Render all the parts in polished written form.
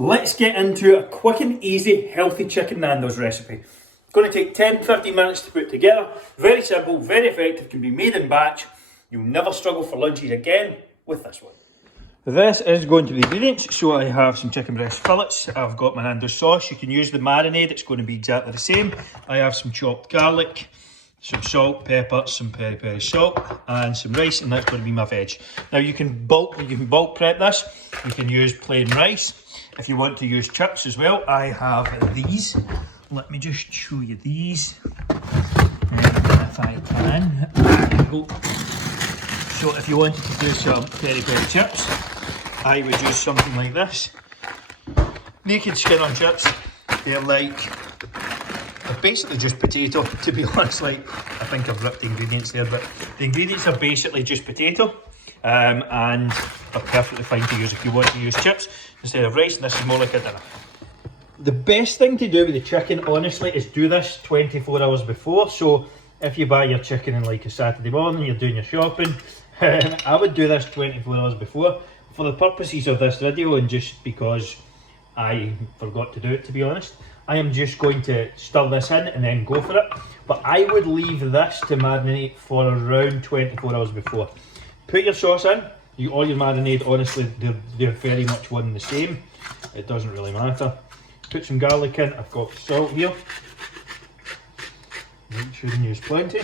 Let's get into a quick and easy healthy chicken Nandos recipe. It's going to take 10-15 minutes to put together. Very simple, very effective, can be made in batch. You'll never struggle for lunches again with this one. This is going to be the ingredients. So I have some chicken breast fillets. I've got my Nandos sauce. You can use the marinade, it's going to be exactly the same. I have some chopped garlic, some salt, pepper, some peri peri salt, and some rice, and that's going to be my veg. Now you can bulk prep this. You can use plain rice. If you want to use chips as well, I have these. Let me just show you these. If I can. There you go. So if you wanted to do some peri peri chips, I would use something like this. Naked skin on chips. They're basically just potato, to be honest. Like, I think I've ripped the ingredients there, but the ingredients are basically just potato, and are perfectly fine to use if you want to use chips instead of rice. And this is more like a dinner. The best thing to do with the chicken, honestly, is do this 24 hours before. So if you buy your chicken on like a Saturday morning, you're doing your shopping, I would do this 24 hours before. For the purposes of this video, and just because I forgot to do it, to be honest, I am just going to stir this in and then go for it. But I would leave this to marinate for around 24 hours before. Put your sauce in, all your marinade, honestly, they're very much one and the same. It doesn't really matter. Put some garlic in, I've got salt here. Make sure you use plenty.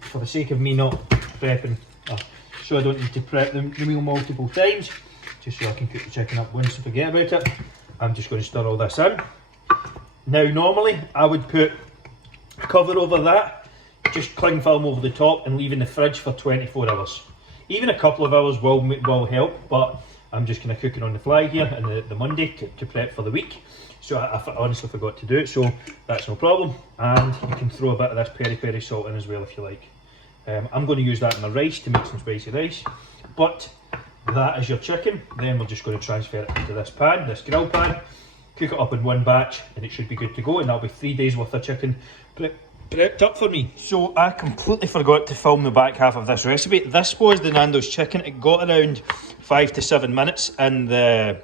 For the sake of me not prepping, so I don't need to prep the meal multiple times, just so I can cook the chicken up once and forget about it. I'm just going to stir all this in. Now normally I would put cover over that, just cling film over the top and leave in the fridge for 24 hours. Even a couple of hours will help, but I'm just kind of cooking on the fly here on the Monday to prep for the week. So I honestly forgot to do it, so that's no problem. And you can throw a bit of this peri peri salt in as well if you like. I'm going to use that in my rice to make some spicy rice. But that is your chicken. Then we're just going to transfer it into this pan, this grill pan, cook it up in one batch, and it should be good to go. And that'll be 3 days worth of chicken prepped up for me. So I completely forgot to film the back half of this recipe. This was the Nandos chicken. It got around 5 to 7 minutes in the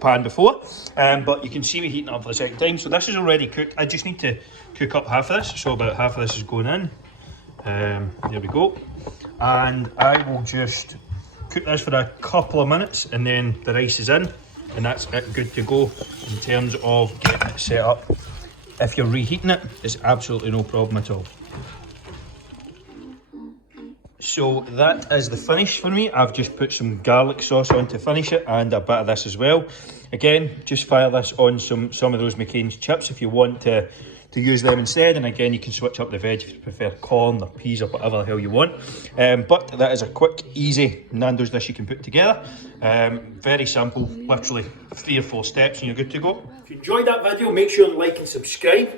pan before, but you can see me heating up for the second time. So this is already cooked. I just need to cook up half of this. So about half of this is going in. There we go. And I will just cook this for a couple of minutes, and then the rice is in, and that's it, good to go in terms of getting it set up. If you're reheating it, it's absolutely no problem at all. So that is the finish for me. I've just put some garlic sauce on to finish it, and a bit of this as well. Again, just fire this on some of those McCain's chips if you want to use them instead. And again, you can switch up the veg if you prefer corn or peas or whatever the hell you want. But that is a quick, easy Nandos dish you can put together. Very simple, literally 3 or 4 steps and you're good to go. If you enjoyed that video, make sure and like and subscribe.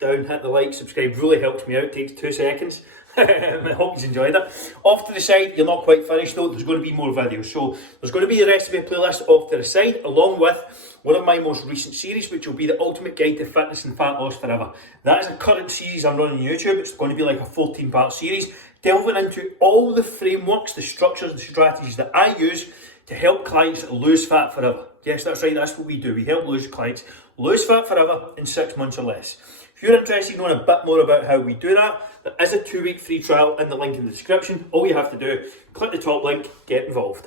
Down, hit the like, subscribe, really helps me out, it takes 2 seconds. I hope you enjoyed it. Off to the side, you're not quite finished though, there's going to be more videos. So there's going to be a recipe playlist off to the side, along with one of my most recent series, which will be the Ultimate Guide to Fitness and Fat Loss Forever. That is a current series I'm running on YouTube. It's going to be like a 14-part series, delving into all the frameworks, the structures, the strategies that I use to help clients lose fat forever. Yes, that's right, that's what we do. We help clients lose fat forever in 6 months or less. If you're interested in knowing a bit more about how we do that, there is a 2-week free trial in the link in the description. All you have to do, click the top link, get involved.